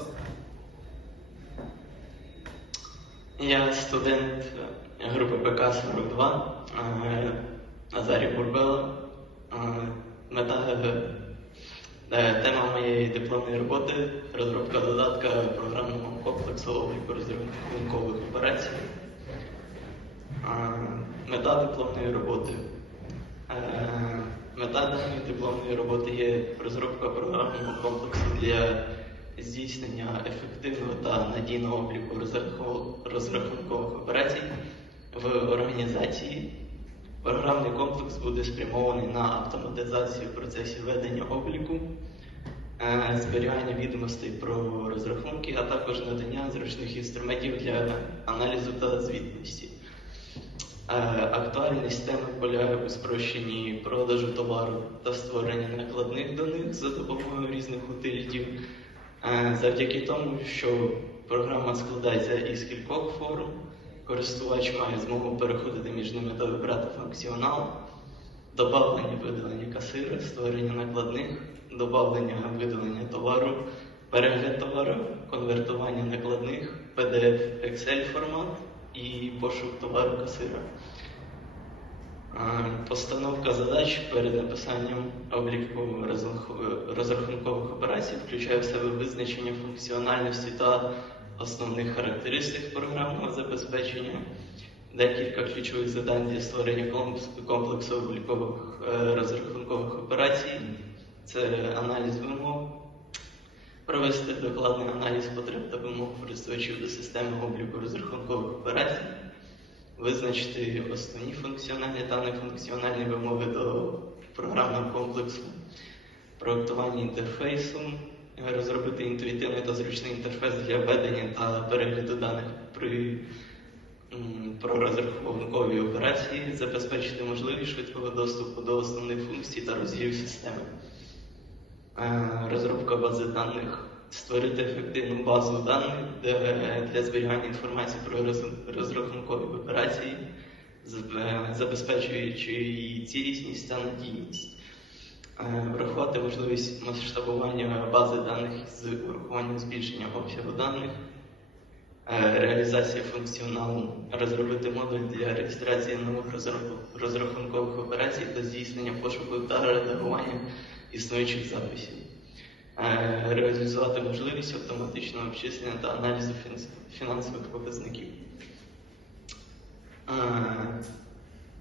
ласка. Я студент групи ПК-42 е, Назарій Бурбела. Е, Мета е, тема моєї дипломної роботи розробка додатка програмного комплексу обліку розрахункових операцій. Е, Мета дипломної роботи. Е, Мета дипломної роботи є розробка програмного комплексу для здійснення ефективного та надійного обліку розрахункових операцій в організації. Програмний комплекс буде спрямований на автоматизацію процесів ведення обліку, е, зберігання відомостей про розрахунки, а також надання зручних інструментів для аналізу та звітності. Е, Актуальність теми полягає у спрощенні продажу товару та створенні накладних до них за допомогою різних утилітів. Завдяки тому, що програма складається із кількох форм, користувач має змогу переходити між ними та вибрати функціонал, добавлення видалення касира, створення накладних, добавлення видалення товару, перегляд товару, конвертування накладних, PDF Excel формат і пошук товару касира. Постановка задач перед написанням обліку розрахункових операцій включає в себе визначення функціональності та основних характеристик програмного забезпечення, декілька ключових завдань для створення комплексу облікових е, розрахункових операцій. Це аналіз вимог, провести докладний аналіз потреб та вимог користувачів до системи обліку розрахункових операцій визначити основні функціональні та нефункціональні вимоги до програмного комплексу, проектування інтерфейсу, розробити інтуїтивний та зручний інтерфейс для ведення та перегляду даних при м, про розрахункові операції, забезпечити можливість швидкого доступу до основних функцій та розділів системи. Е, Розробка бази даних, створити ефективну базу даних де- для зберігання інформації про роз- розрахункові операції, забезпечуючи її цілісність та надійність. Е, Врахувати можливість масштабування бази даних з урахуванням збільшення обсягу даних, Е, реалізація функціоналу, розробити модуль для реєстрації нових розрахункових операцій та здійснення пошуку та редагування існуючих записів, Е, реалізувати можливість автоматичного обчислення та аналізу фінансових показників. Е,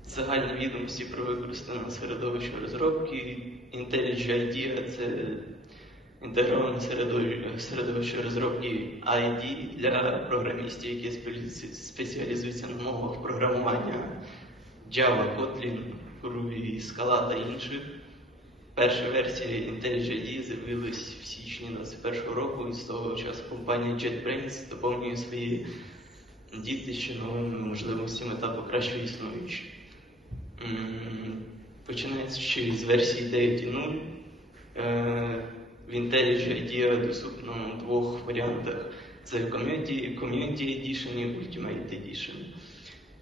Загальні відомості про використане середовище розробки, IntelliJ IDEA – це інтегроване середовище розробки ID для програмістів, які спеціалізуються на мовах програмування Java, Kotlin, Ruby, Scala та інших. Перша версія IntelliJ з'явилась в січні 2021 року, і з того часу компанія JetBrains доповнює свої дітища новими можливостями та покращує існуючі. М, Починаючи з версії 9.0, е, в IntelliJ IDEA доступно в двох варіантах. Це Community, Community Edition і Ultimate Edition.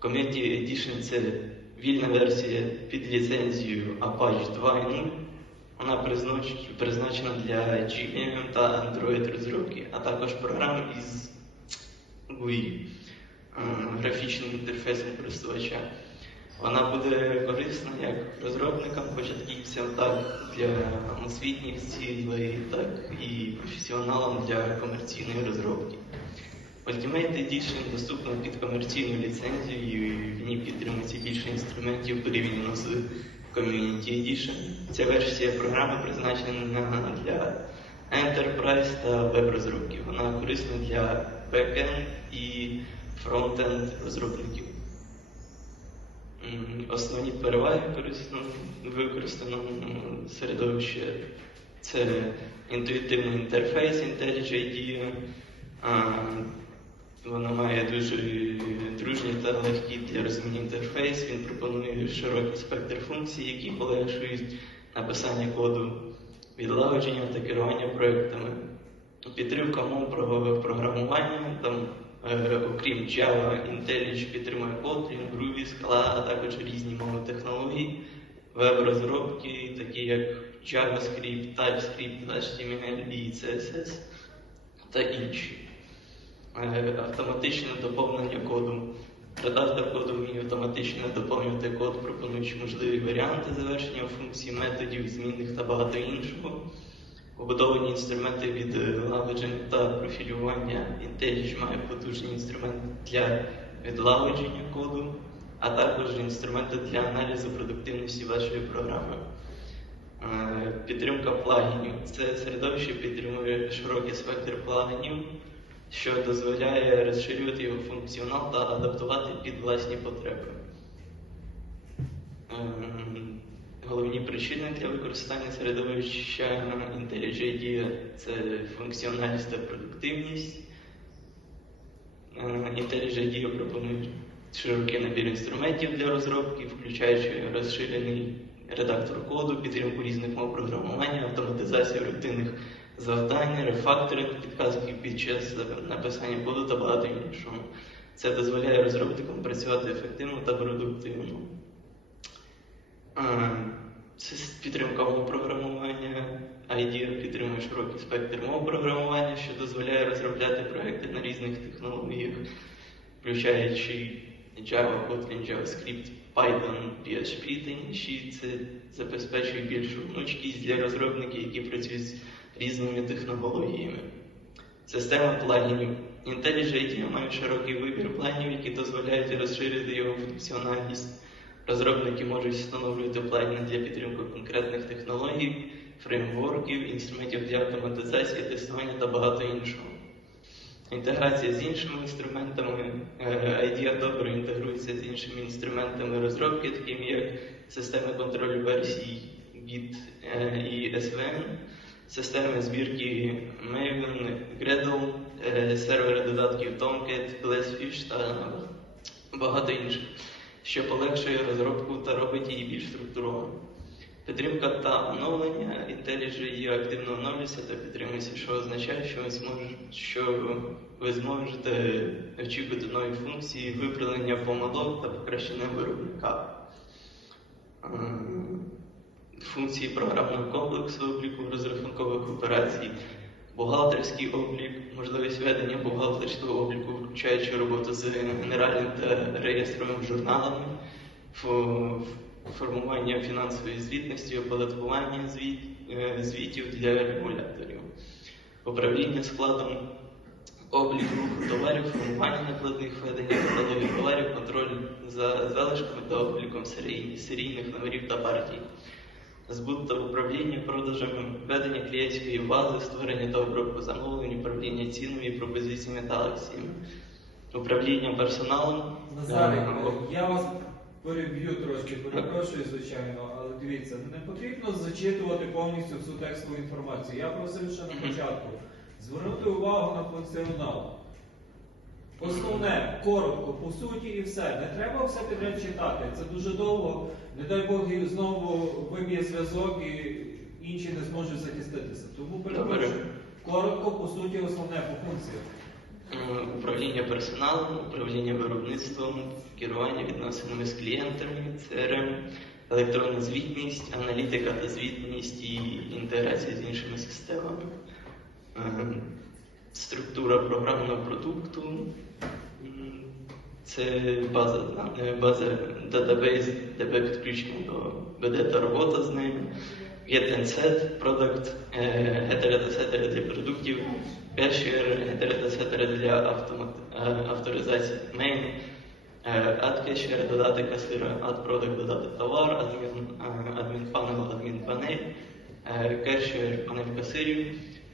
Community Edition це вільна версія під ліцензією Apache 2.0. Вона призначена для GM та Android розробки, а також програм із GUI, е, графічним інтерфейсом користувача. Вона буде корисна як розробникам, початківцям, так для освітніх цілей, так і професіоналам для комерційної розробки. Ultimate Edition доступна під комерційну ліцензію, і в ній підтримується більше інструментів порівняно з Community Edition. Ця версія програми призначена для Enterprise та веб-розробки. Вона корисна для бекенд і фронтенд розробників. Основні переваги використаного середовища це інтуїтивний інтерфейс IntelliJ IDEA. А, Воно має дуже дружній та легкий для розуміння інтерфейс. Він пропонує широкий спектр функцій, які полегшують написання коду, відлагодження та керування проектами, підтримка мов про програмування, там, е, окрім Java, IntelliJ підтримує Kotlin, Groovy, Scala, а також різні мови технологій, веб-розробки, такі як JavaScript, TypeScript, HTML і CSS. та інші. Е, Автоматичне доповнення коду. Редактор коду вміє автоматично доповнювати код, пропонуючи можливі варіанти завершення функцій, методів, змінних та багато іншого. Побудовані інструменти відлагодження та профілювання IntelliJ має потужний інструмент для відлагодження коду, а також інструменти для аналізу продуктивності вашої програми. Е, Підтримка плагінів. Це середовище підтримує широкий спектр плагінів, що дозволяє розширювати його функціонал та адаптувати під власні потреби. Ем, Головні причини для використання середовища IntelliJ IDEA – це функціональність та продуктивність. Е, IntelliJ IDEA пропонує широкий набір інструментів для розробки, включаючи розширений редактор коду, підтримку різних мов програмування, автоматизацію рутинних завдань, рефакторинг підказки під час написання коду та багато іншого. Це дозволяє розробникам працювати ефективно та продуктивно. Це підтримка програмування. IDEA підтримує широкий спектр мов програмування, що дозволяє розробляти проекти на різних технологіях, включаючи Java, Kotlin, JavaScript, Python, PHP та інші. Це забезпечує більшу гнучкість для розробників, які працюють різними технологіями. Система плагінів. IntelliJ має широкий вибір плагінів, які дозволяють розширити його функціональність. Розробники можуть встановлювати плагіни для підтримки конкретних технологій, фреймворків, інструментів для автоматизації, тестування та багато іншого. Інтеграція з іншими інструментами. Е, IDEA добре інтегрується з іншими інструментами розробки, такими як системи контролю версій Git е, і SVN, системи збірки Maven, Gradle, е, сервери додатків Tomcat, Glassfish та багато інших, що полегшує розробку та робить її більш структурованою. Підтримка та оновлення IntelliJ є активно оновлюється та підтримується, що означає, що ви зможете, що ви зможете очікувати нові функції, виправлення помилок та покращення виробника. Функції програмного комплексу обліку розрахункових операцій, бухгалтерський облік, можливість ведення бухгалтерського обліку, включаючи роботу з генеральним та реєстровими журналами, формування фінансової звітності, оподаткування е, звітів для регуляторів, управління складом обліку руху товарів, формування накладних ведення каталогів товарів, контроль за залишками та обліком серій- серійних номерів та партій. Збут управління продажами, ведення клієнтської бази, створення та обробку замовлень, управління цінами і пропозиціями та акціями, управління персоналом. Назарик, е, я вас переб'ю трошки, перепрошую, звичайно, але дивіться, не потрібно зачитувати повністю всю текстову інформацію. Я просив ще на початку звернути увагу на функціонал. Основне, коротко, по суті і все. Не треба все підряд читати. Це дуже довго. Не дай Бог і знову виб'є зв'язок і інші не зможуть захиститися. Тому перепрошую. Коротко, по суті, основне по функціях. Е, Управління персоналом, управління виробництвом, керування відносинами з клієнтами, CRM, електронна звітність, аналітика та звітність і інтеграція з іншими системами, Е, структура програмного продукту, це база, база датабейс, де ви підключені до ведете робота з ними. Get and set, продукт, гетери та сетери для продуктів, кешер, гетери для авторизації main, add кешер, додати касира, add product, додати товар, адмін панел, адмін панель, кешер, панель касирів,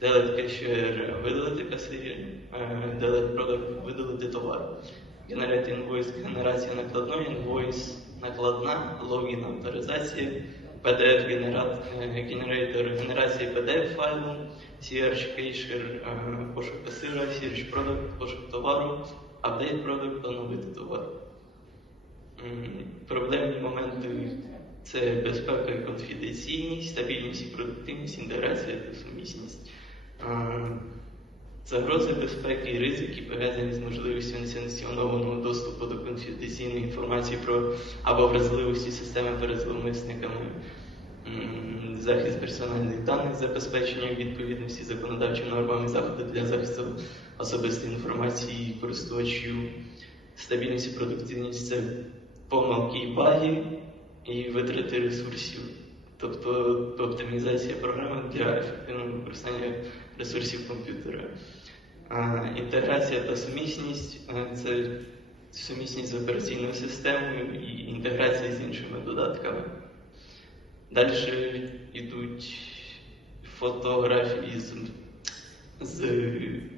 delete кешер, видалити касирів, е, delete product, видалити товар. Generate invoice, генерація накладної, invoice, накладна, логін, авторизація, PDF е, генератор генерації PDF файлу, CRH кешер, пошук касира, CRH продукт, пошук товару, апдейт продукт, оновити товар. Проблемні моменти це безпека і конфіденційність, стабільність і продуктивність, інтеграція та сумісність. Загрози безпеки і ризики пов'язані з можливістю несанкціонованого доступу до конфіденційної інформації про або вразливості системи перед зловмисниками, захист персональних даних, забезпечення відповідності законодавчим нормам і заходи для захисту особистої інформації користувачів, стабільність і продуктивність це помилки і баги і витрати ресурсів, тобто оптимізація програми для ефективного використання ресурсів комп'ютера. Інтеграція та сумісність е, це сумісність з операційною системою і інтеграція з іншими додатками. Далі йдуть фотографії з, з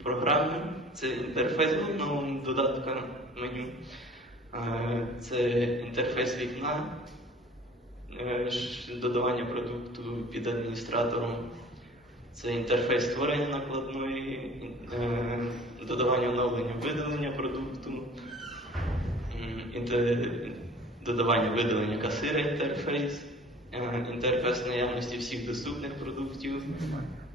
програми. Це інтерфейс головного додатка меню. Це інтерфейс вікна, е, додавання продукту під адміністратором. Це інтерфейс створення накладної, е, додавання оновлення, видалення продукту, додавання видалення касира інтерфейс, е, інтерфейс наявності всіх доступних продуктів,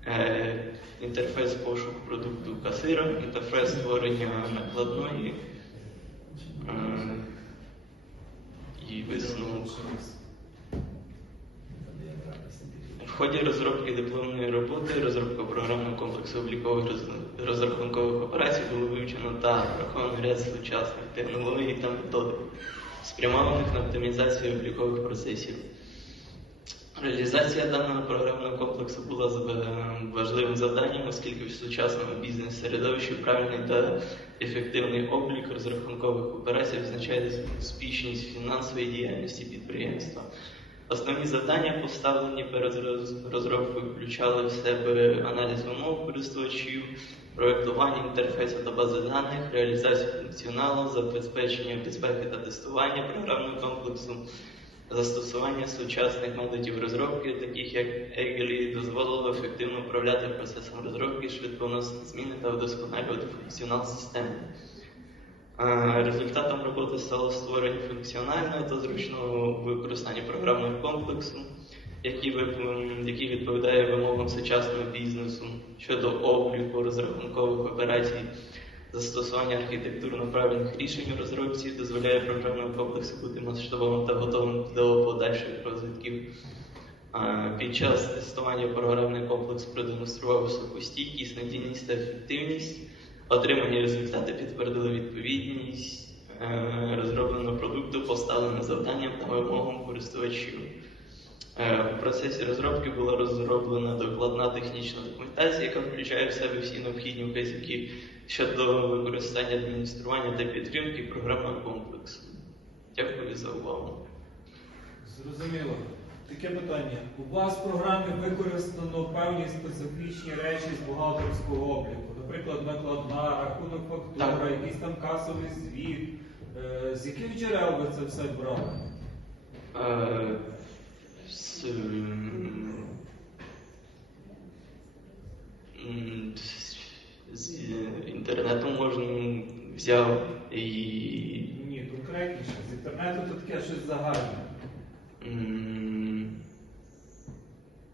е, інтерфейс пошуку продукту касира, інтерфейс створення накладної і висновок. В ході розробки дипломної роботи розробка програмного комплексу облікових розрахункових операцій було вивчено та враховано ряд сучасних технологій та методик, спрямованих на оптимізацію облікових процесів. Реалізація даного програмного комплексу була важливим завданням, оскільки в сучасному бізнес-середовищі правильний та ефективний облік розрахункових операцій визначає успішність фінансової діяльності підприємства. Основні завдання, поставлені перед розробкою, включали в себе аналіз вимог користувачів, проєктування інтерфейсу та бази даних, реалізацію функціоналу, забезпечення безпеки та тестування програмного комплексу, застосування сучасних методів розробки, таких як Egeli, дозволило ефективно управляти процесом розробки, швидко вносити зміни та вдосконалювати функціонал системи. Результатом роботи стало створення функціонального та зручного використання програмного комплексу, який, відповідає вимогам сучасного бізнесу щодо обліку розрахункових операцій, застосування архітектурно правильних рішень у розробці дозволяє програмному комплексу бути масштабовим та готовим до подальших розвитків. Під час тестування програмний комплекс продемонстрував високу стійкість, надійність та ефективність. Отримані результати підтвердили відповідність е, розробленого продукту поставленим завданням та вимогам користувачів. Е, В процесі розробки була розроблена докладна технічна документація, яка включає в себе всі необхідні вказівки щодо використання адміністрування та підтримки програмного комплексу. Дякую за увагу. Зрозуміло. Таке питання. У вас в програмі використано певні специфічні речі з бухгалтерського обліку. Наприклад, накладна, рахунок фактура, якийсь там касовий звіт. Е, З яких джерел ви це все брали? Е, з, м, м, з інтернету можна взяв і Ні, конкретніше. З інтернету то таке щось загальне. м,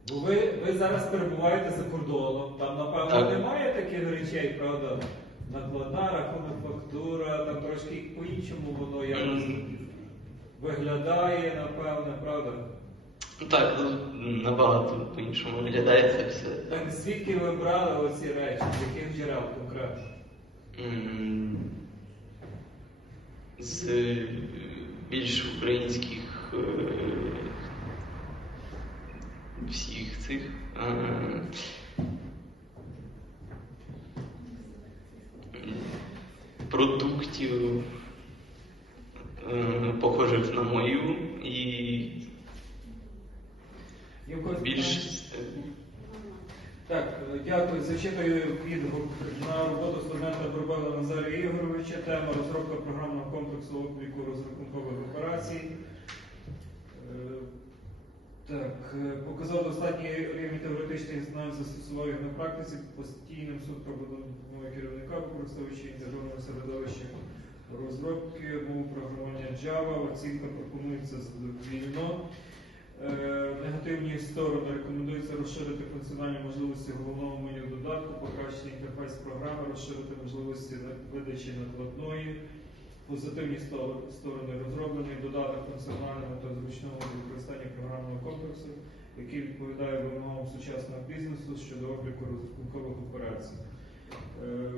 Бо ви, ви зараз перебуваєте за кордоном, там, напевно, Так. немає таких речей, правда? Накладна, рахунок фактура, там трошки по-іншому воно якось виглядає, напевне, правда? так, ну, набагато по-іншому виглядає це все. Так звідки ви брали оці речі? З яких джерел конкретно? З більш українських е, всіх цих е, продуктів, е, похожих на мою, і більш? Так, дякую. Зачитую відгук на роботу студента Бурбела Назарія Ігоровича. Тема розробка програмного комплексу обліку розрахункових операцій. Е, Так, е, показав достатній рівень теоретичних знань, застосував їх на практиці, постійним допомоги керівника, використовуючи інтегроване середовище розробки, мову програмування Java, оцінка пропонується звільно. Е, Негативні сторони рекомендується розширити функціональні можливості головного меню додатку, покращити інтерфейс програми, розширити можливості видачі накладної. Позитивні сторони розроблений додаток функціонального та зручного використання програмного комплексу. Який відповідає вимогам сучасного бізнесу щодо обліку розрахункових операцій. Е,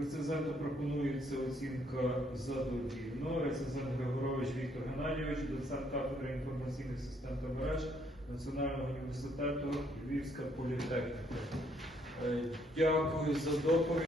Рецензенту пропонується оцінка задовільно. Рецензент Григорович Віктор Геннадійович, доцент кафедри інформаційних систем та мереж Національного університету Львівська політехніка. Е, Дякую за доповідь.